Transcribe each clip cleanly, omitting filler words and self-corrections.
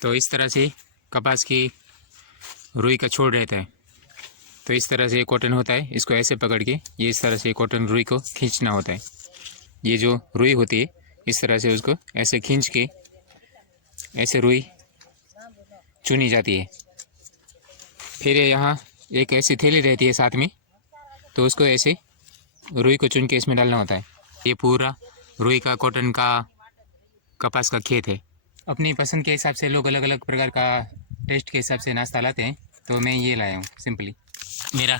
तो इस तरह से कपास की रुई का छोड़ रहता है। तो इस तरह से कॉटन होता है, इसको ऐसे पकड़ के ये इस तरह से कॉटन रुई को खींचना होता है। ये जो रुई होती है इस तरह से उसको ऐसे खींच के ऐसे रुई चुनी जाती है। फिर यहाँ एक ऐसी थैली रहती है साथ में, तो उसको ऐसे रुई को चुन के इसमें डालना होता है। ये पूरा रुई का कॉटन का कपास का खेत है। अपनी पसंद के हिसाब से लोग अलग अलग प्रकार का टेस्ट के हिसाब से नाश्ता लाते हैं, तो मैं ये लाया हूँ सिंपली। मेरा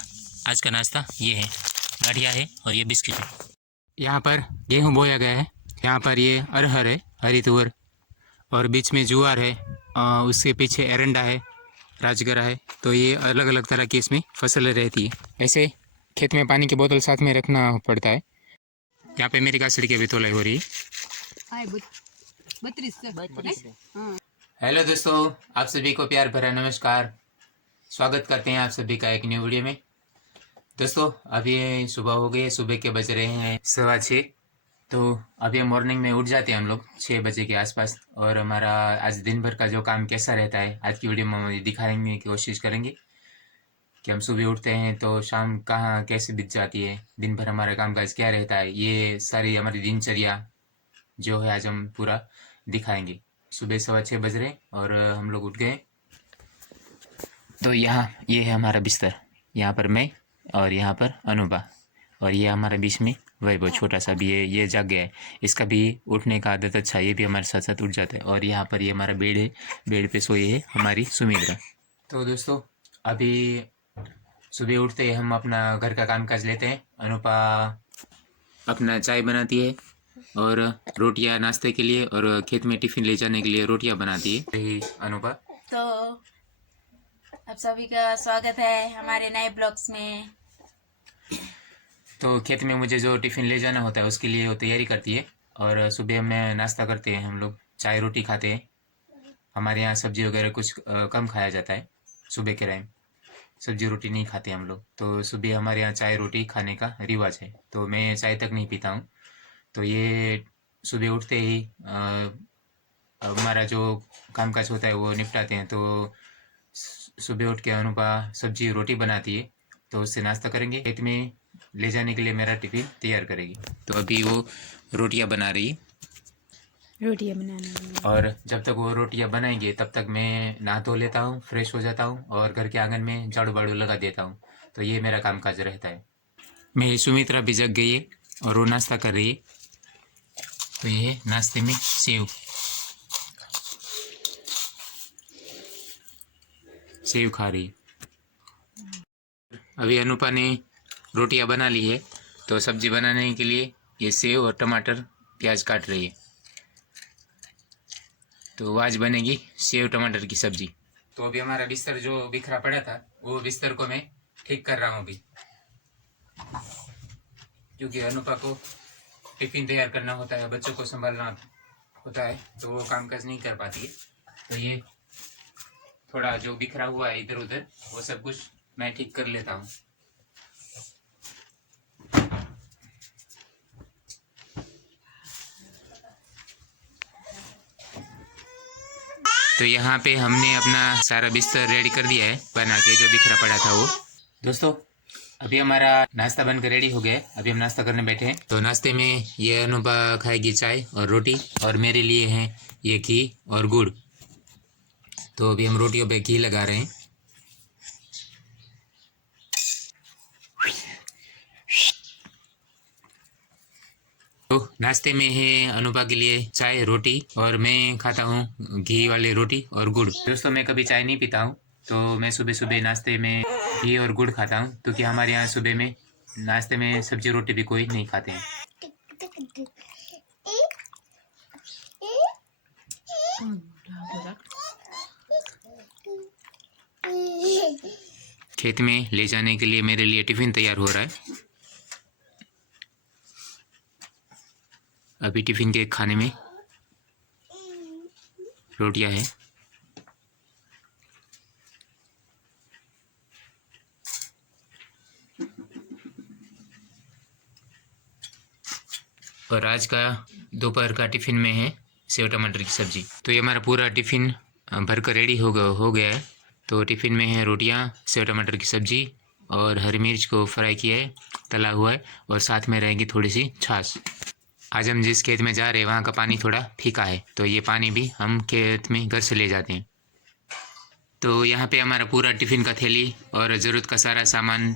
आज का नाश्ता ये है, गाठिया है और ये बिस्किट है। यहाँ पर गेहूँ बोया गया है, यहाँ पर ये अरहर है, हरी तुअर, और बीच में ज्वार है, उसके पीछे एरंडा है, राजगरा है। तो ये अलग अलग तरह की इसमें फसलें रहती है। ऐसे खेत में पानी की बोतल साथ में रखना पड़ता है। यहाँ पे मेरी गाछड़ी की अभी तोलाई हो रही है। हेलो दोस्तों, आप सभी को प्यार भरा नमस्कार। स्वागत करते हैं आप सभी का एक न्यू वीडियो में। दोस्तों अभी सुबह हो गई, सुबह के बज रहे हैं 6:15। तो अभी मॉर्निंग में उठ जाते हैं हम लोग 6 बजे के आसपास, और हमारा आज दिन भर का जो काम कैसा रहता है आज की वीडियो में हम दिखाने की कोशिश करेंगे कि हम सुबह उठते हैं तो शाम कहाँ कैसे बीत जाती है, दिन भर हमारा कामकाज क्या रहता है, ये सारी हमारी दिनचर्या जो है आज हम पूरा दिखाएंगे। सुबह 6:15 बज रहे और हम लोग उठ गए। तो यहाँ ये है हमारा बिस्तर, यहाँ पर मैं और यहाँ पर अनुभा, और ये हमारे बीच में वैभव छोटा सा भी है, ये जाग गया है। इसका भी उठने का आदत अच्छा, ये भी हमारे साथ साथ उठ जाता है। और यहाँ पर ये हमारा बेड है, बेड पे सोई है हमारी सुमित्रा। तो दोस्तों अभी सुबह उठते ही हम अपना घर का कामकाज लेते हैं। अनुपा अपना चाय बनाती है और रोटियां नाश्ते के लिए, और खेत में टिफिन ले जाने के लिए रोटियां बनाती है। यही अनुपा। तो आप सभी का स्वागत है हमारे नए ब्लॉग्स में। तो खेत में मुझे जो टिफिन ले जाना होता है उसके लिए वो तैयारी करती है, और सुबह में नाश्ता करते हैं हम लोग, चाय रोटी खाते हैं। हमारे यहाँ सब्जी वगैरह कुछ कम खाया जाता है, सुबह के टाइम सब्जी रोटी नहीं खाते हम लोग। तो सुबह हमारे यहाँ चाय रोटी खाने का रिवाज है, तो मैं चाय तक नहीं पीता हूँ। तो ये सुबह उठते ही हमारा जो कामकाज होता है वो निपटाते हैं। तो सुबह उठ के अनुपा सब्जी रोटी बनाती है, तो उससे नाश्ता करेंगे। खेत में ले जाने के लिए मेरा टिफिन तैयार करेगी। तो अभी वो रोटियां बना रही है, रोटियां बनाना। और जब तक वो रोटियां बनाएंगे तब तक मैं नहा धो लेता हूँ, फ्रेश हो जाता हूँ, और घर के आंगन में झाड़ू बाड़ू लगा देता हूँ। तो ये मेरा कामकाज रहता है। मेरी सुमित्रा भी जग गई है और वो नाश्ता कर रही है। तो ये नाश्ते में सेव खा रही है। अभी अनुपा ने रोटियां बना ली है, तो सब्जी बनाने के लिए ये सेव और टमाटर प्याज काट रही है। तो आज बनेगी सेव टमाटर की सब्जी। तो अभी हमारा बिस्तर जो बिखरा पड़ा था वो बिस्तर को मैं ठीक कर रहा हूँ अभी, क्योंकि अनुपा को टिफिन तैयार करना होता है, बच्चों को संभालना होता है, तो वो कामकाज नहीं कर पाती है। तो ये थोड़ा जो बिखरा हुआ है इधर उधर वो सब कुछ मैं ठीक कर लेता हूँ। तो यहाँ पे हमने अपना सारा बिस्तर रेडी कर दिया है, बना के जो बिखरा पड़ा था वो। दोस्तों अभी हमारा नाश्ता बनकर रेडी हो गया है, अभी हम नाश्ता करने बैठे हैं। तो नाश्ते में ये अनुभा खाएगी चाय और रोटी, और मेरे लिए हैं ये घी और गुड़। तो अभी हम रोटियों पे घी लगा रहे हैं। तो नाश्ते में है अनुपा के लिए चाय रोटी, और मैं खाता हूँ घी वाली रोटी और गुड़। दोस्तों मैं कभी चाय नहीं पीता हूँ, तो मैं सुबह सुबह नाश्ते में घी और गुड़ खाता हूँ, क्योंकि हमारे यहाँ सुबह में नाश्ते में सब्जी रोटी भी कोई नहीं खाते हैं। खेत में ले जाने के लिए मेरे लिए टिफिन तैयार हो रहा है। अभी टिफिन के खाने में रोटियां हैं, और आज का दोपहर का टिफिन में है सेव टमाटर की सब्जी। तो ये हमारा पूरा टिफिन भरकर रेडी हो गया है। तो टिफ़िन में है रोटियां, सेव टमाटर की सब्ज़ी और हरी मिर्च को फ्राई किया है, तला हुआ है, और साथ में रहेगी थोड़ी सी छाछ। आज हम जिस खेत में जा रहे हैं वहाँ का पानी थोड़ा फीका है, तो ये पानी भी हम खेत में घर से ले जाते हैं। तो यहाँ पे हमारा पूरा टिफ़िन का थैली और ज़रूरत का सारा सामान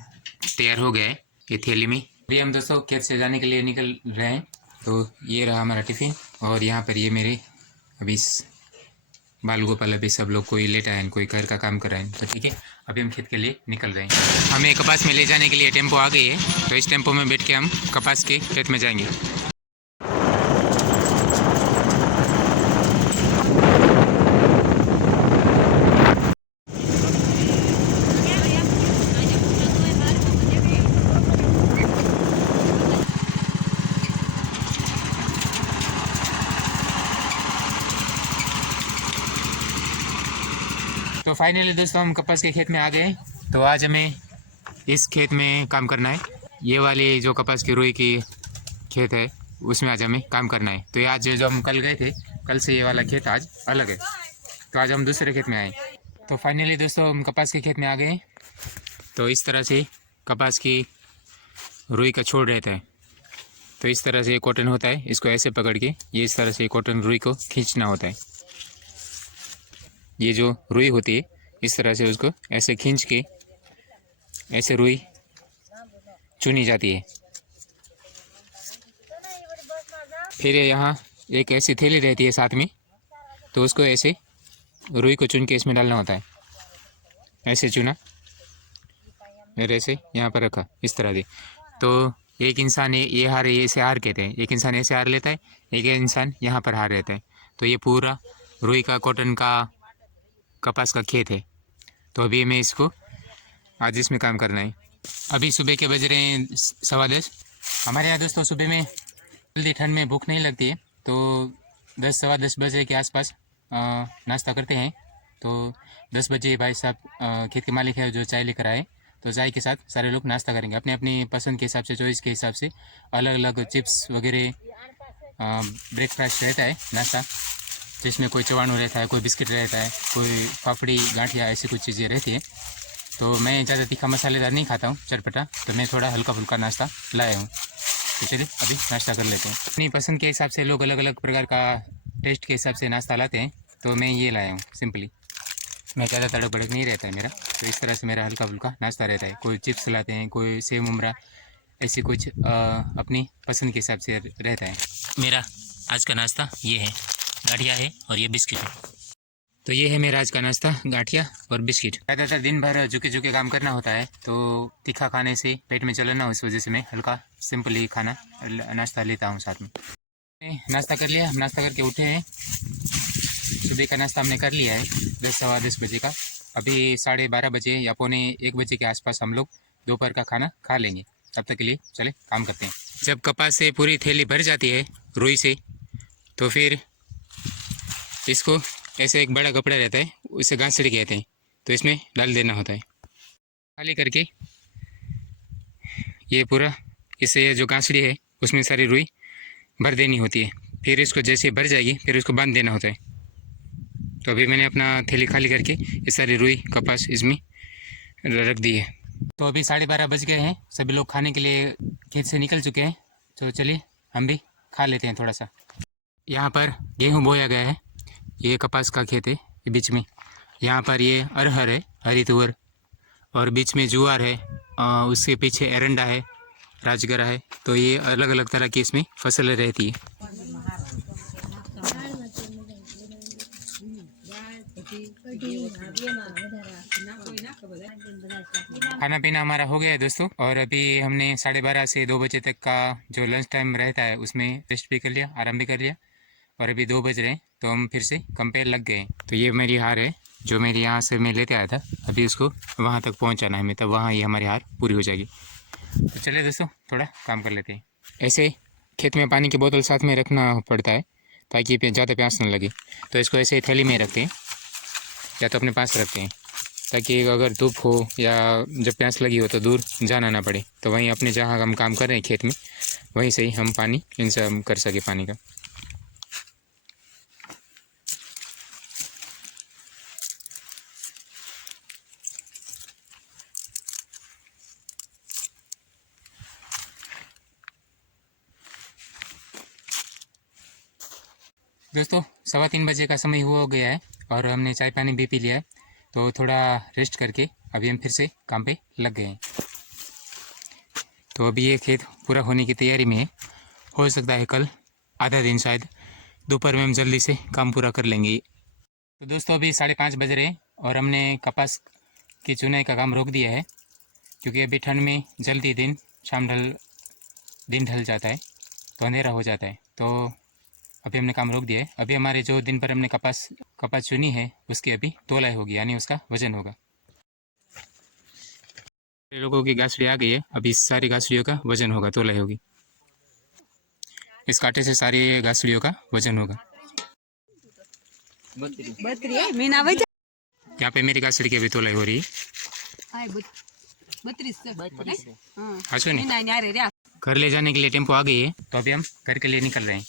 तैयार हो गया है ये थैली में। अभी हम दोस्तों खेत से जाने के लिए निकल रहे हैं। तो ये रहा हमारा टिफ़िन, और यहाँ पर ये मेरे अभी बाल गोपाल अभी सब लोग, कोई लेटा है, कोई घर का काम कर रहा है। तो ठीक है, अभी हम खेत के लिए निकल रहे हैं। हमें कपास में ले जाने के लिए टेम्पो आ गई है, तो इस टेम्पो में बैठ के हम कपास के खेत में जाएंगे। तो फाइनली दोस्तों हम कपास के खेत में आ गए। तो आज हमें इस खेत में काम करना है। ये वाली जो कपास की रुई की खेत है उसमें आज हमें काम करना है। तो ये आज जो हम कल गए थे, कल से ये वाला खेत आज अलग है, तो आज हम दूसरे खेत में आए। तो फाइनली दोस्तों हम कपास के खेत में आ गए। तो इस तरह से कपास की रुई का छोड़ रहता है। तो इस तरह से कॉटन होता है, इसको ऐसे पकड़ के ये इस तरह से कॉटन रुई को खींचना होता है। ये जो रुई होती है इस तरह से उसको ऐसे खींच के ऐसे रुई चुनी जाती है। फिर यहाँ एक ऐसी थैली रहती है साथ में, तो उसको ऐसे रुई को चुन के इसमें डालना होता है। ऐसे चुना और ऐसे यहाँ पर रखा इस तरह से। तो एक इंसान ये हार, ये ऐसे हार कहते हैं, एक इंसान ऐसे हार लेता है, एक इंसान यहाँ पर हार रहता है। तो ये पूरा रुई का कॉटन का कपास का खेत है। तो अभी मैं इसको आज इसमें काम करना है। अभी सुबह के बज रहे हैं 10:15। हमारे यहाँ दोस्तों सुबह में जल्दी ठंड में भूख नहीं लगती है, तो 10-10:15 बजे के आसपास नाश्ता करते हैं। तो 10 बजे भाई साहब खेत के मालिक है जो चाय लेकर आए, तो चाय के साथ सारे लोग नाश्ता करेंगे अपने अपनी पसंद के हिसाब से, चॉइस के हिसाब से। अलग अलग चिप्स वगैरह ब्रेकफास्ट रहता है नाश्ता, जिसमें कोई चवाणू रहता है, कोई बिस्किट रहता है, कोई पापड़ी गांठिया, ऐसी कुछ चीज़ें रहती हैं। तो मैं ज़्यादा तीखा मसालेदार नहीं खाता हूँ, चटपटा, तो मैं थोड़ा हल्का फुल्का नाश्ता लाया हूँ। तो चलिए अभी नाश्ता कर लेते हैं। अपनी पसंद के हिसाब से लोग अलग अलग प्रकार का टेस्ट के हिसाब से नाश्ता लाते हैं, तो मैं ये लाया हूँ सिंपली। मैं ज़्यादा तड़क भड़क नहीं रहता है मेरा, तो इस तरह से मेरा हल्का फुल्का नाश्ता रहता है। कोई चिप्स लाते हैं, कोई सेव उमरा, ऐसी कुछ अपनी पसंद के हिसाब से रहता है। मेरा आज का नाश्ता ये है, गाठिया है और ये बिस्किट है। तो ये है मेरा आज का नाश्ता, गाठिया और बिस्किट। ज़्यादातर दिन भर झुके झुके काम करना होता है, तो तीखा खाने से पेट में चलन ना हो, इस वजह से मैं हल्का सिंपल ही खाना नाश्ता लेता हूँ साथ में। नाश्ता कर लिया, हम नाश्ता करके उठे हैं। सुबह का नाश्ता हमने कर लिया है 10-10:15 बजे का। अभी 12:30 बजे या 1:45 बजे के आसपास हम लोग दोपहर का खाना खा लेंगे। तब तक के लिए चले काम करते हैं। जब कपास से पूरी थैली भर जाती है रुई से, तो फिर इसको ऐसे एक बड़ा कपड़ा रहता है, उसे गांसड़ी कहते हैं, तो इसमें डाल देना होता है खाली करके। ये पूरा इससे ये जो गांसड़ी है उसमें सारी रुई भर देनी होती है। फिर इसको जैसे भर जाएगी फिर उसको बांध देना होता है। तो अभी मैंने अपना थैली खाली करके ये सारी रुई कपास इसमें रख दी है। तो अभी 12:30 बज गए हैं, सभी लोग खाने के लिए खेत से निकल चुके हैं। तो चलिए हम भी खा लेते हैं थोड़ा सा। यहाँ पर गेहूँ बोया गया है, ये कपास का खेत है, ये बीच में यहाँ पर ये अरहर है, हरी तुअर, और बीच में जुआर है, उसके पीछे एरंडा है, राजगरा है। तो ये अलग अलग तरह की इसमें फसलें रहती है। खाना पीना हमारा हो गया है दोस्तों, और अभी हमने 12:30 से 2 बजे तक का जो लंच टाइम रहता है उसमें रेस्ट भी कर लिया, आराम भी कर लिया, और अभी 2 बज रहे हैं तो हम फिर से कंपेयर लग गए। तो ये मेरी हार है जो मेरे यहाँ से मैं लेते आया था, अभी उसको वहाँ तक पहुँचाना है, मैं तब वहाँ ये हमारी हार पूरी हो जाएगी। तो चलिए दोस्तों थोड़ा काम कर लेते हैं। ऐसे खेत में पानी की बोतल साथ में रखना पड़ता है ताकि ज़्यादा प्यास न लगे। तो इसको ऐसे थैली में रखते हैं या तो अपने पास रखते हैं, ताकि अगर धूप हो या जब प्यास लगी हो तो दूर जाना ना पड़े। तो वहीं अपने जहाँ हम काम कर रहे हैं खेत में, वहीं से ही हम पानी इंतजाम कर सके पानी का। दोस्तों 3:15 बजे का समय हुआ हो गया है और हमने चाय पानी भी पी लिया है, तो थोड़ा रेस्ट करके अभी हम फिर से काम पे लग गए हैं। तो अभी ये खेत पूरा होने की तैयारी में है। हो सकता है कल आधा दिन शायद दोपहर में हम जल्दी से काम पूरा कर लेंगे। तो दोस्तों अभी 5:30 बज रहे हैं और हमने कपास की चुनाई का काम रोक दिया है, क्योंकि अभी ठंड में जल्दी दिन ढल जाता है, तो अंधेरा हो जाता है। तो अभी हमने काम रोक दिया है। अभी हमारे जो दिन भर हमने कपास चुनी है उसकी अभी तोलाई होगी, यानी उसका वजन होगा। लोगों की घासड़ी आ गई है, अभी सारी घासड़ियों का वजन होगा, तोलाई होगी। इस कांटे से सारी घासड़ियों का वजन होगा। यहाँ पे मेरी घासड़ी की अभी तोलाई हो रही है। अच्छा नहीं, घर ले जाने के लिए टेम्पो आ गई है, तो अभी हम घर के लिए निकल रहे हैं।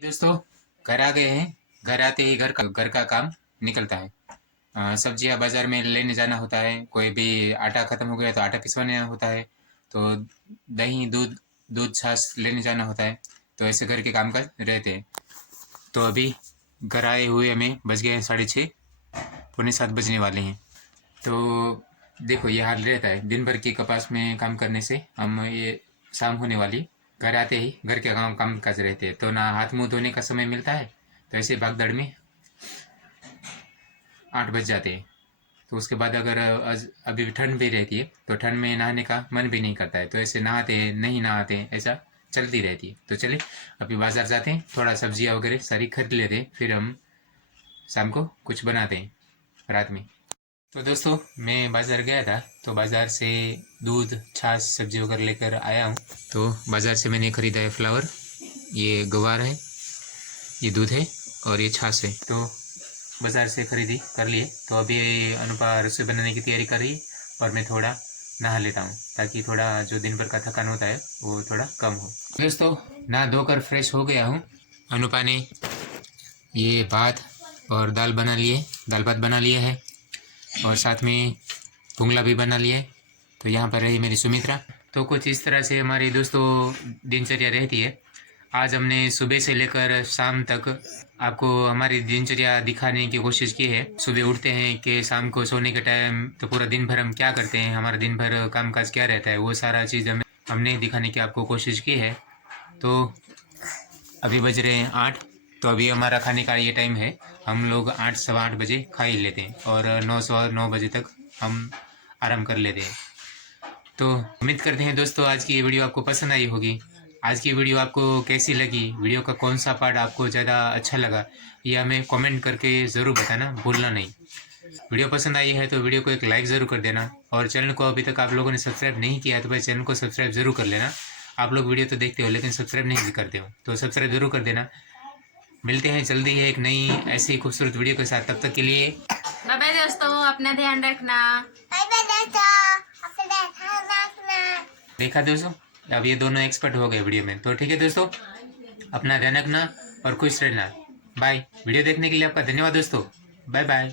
दोस्तों घर आ गए हैं। घर आते ही घर का काम निकलता है। सब्जियां बाजार में लेने जाना होता है, कोई भी आटा खत्म हो गया तो आटा पिसवाने होता है, तो दही दूध छाछ लेने जाना होता है। तो ऐसे घर के काम काज रहते हैं। तो अभी घर आए हुए हमें बज गए हैं 6:30, 6:45 बजने वाले हैं। तो देखो ये हाल रहता है, दिन भर की कपास में काम करने से हम ये शाम होने वाली, घर आते ही घर के काम काज रहते हैं, तो ना हाथ मुंह धोने का समय मिलता है। तो ऐसे भागदड़ में 8 बज जाते हैं। तो उसके बाद अगर अभी ठंड भी रहती है तो ठंड में नहाने का मन भी नहीं करता है, तो ऐसे नहीं नहाते ऐसा चलती रहती है। तो चलिए अभी बाजार जाते हैं, थोड़ा सब्जियां वगैरह सारी खरीद लेते हैं, फिर हम शाम को कुछ बनाते हैं रात में। तो दोस्तों मैं बाज़ार गया था, तो बाज़ार से दूध छाछ सब्जी वगैरह लेकर आया हूँ। तो बाज़ार से मैंने ख़रीदा है फ्लावर, ये गवार है, ये दूध है और ये छाछ है। तो बाज़ार से खरीदी कर लिए। तो अभी अनुपा रसोई बनाने की तैयारी कर रही है और मैं थोड़ा नहा लेता हूँ, ताकि थोड़ा जो दिन भर का थकान होता है वो थोड़ा कम हो। दोस्तों नहा धोकर फ्रेश हो गया हूँ। अनुपा ने ये भात और दाल भात बना लिए है और साथ में पुंगला भी बना लिया है। तो यहाँ पर रही मेरी सुमित्रा। तो कुछ इस तरह से हमारी दोस्तों दिनचर्या रहती है। आज हमने सुबह से लेकर शाम तक आपको हमारी दिनचर्या दिखाने की कोशिश की है। सुबह उठते हैं कि शाम को सोने के टाइम, तो पूरा दिन भर हम क्या करते हैं, हमारा दिन भर कामकाज क्या रहता है, वो सारा चीज़ हमने दिखाने की आपको कोशिश की है। तो अभी बज रहे हैं 8, तो अभी हमारा खाने का ये टाइम है। हम लोग 8 सवा 8 बजे खा ही लेते हैं और 9 सवा 9 बजे तक हम आराम कर लेते हैं। तो उम्मीद करते हैं दोस्तों आज की ये वीडियो आपको पसंद आई होगी। आज की वीडियो आपको कैसी लगी, वीडियो का कौन सा पार्ट आपको ज़्यादा अच्छा लगा, ये हमें कमेंट करके ज़रूर बताना, भूलना नहीं। वीडियो पसंद आई है तो वीडियो को एक लाइक ज़रूर कर देना, और चैनल को अभी तक आप लोगों ने सब्सक्राइब नहीं किया है तो भाई चैनल को सब्सक्राइब ज़रूर कर लेना। आप लोग वीडियो तो देखते हो लेकिन सब्सक्राइब नहीं करते हो, तो सब्सक्राइब ज़रूर कर देना। मिलते हैं जल्दी है एक नई ऐसी खूबसूरत वीडियो के साथ, तब तक के लिए बाय बाय दोस्तों, अपना ध्यान रखना। देखा दोस्तों, अब ये दोनों एक्सपर्ट हो गए वीडियो में। तो ठीक है दोस्तों, अपना ध्यान रखना और खुश रहना। बाय। वीडियो देखने के लिए आपका धन्यवाद दोस्तों। Bye bye.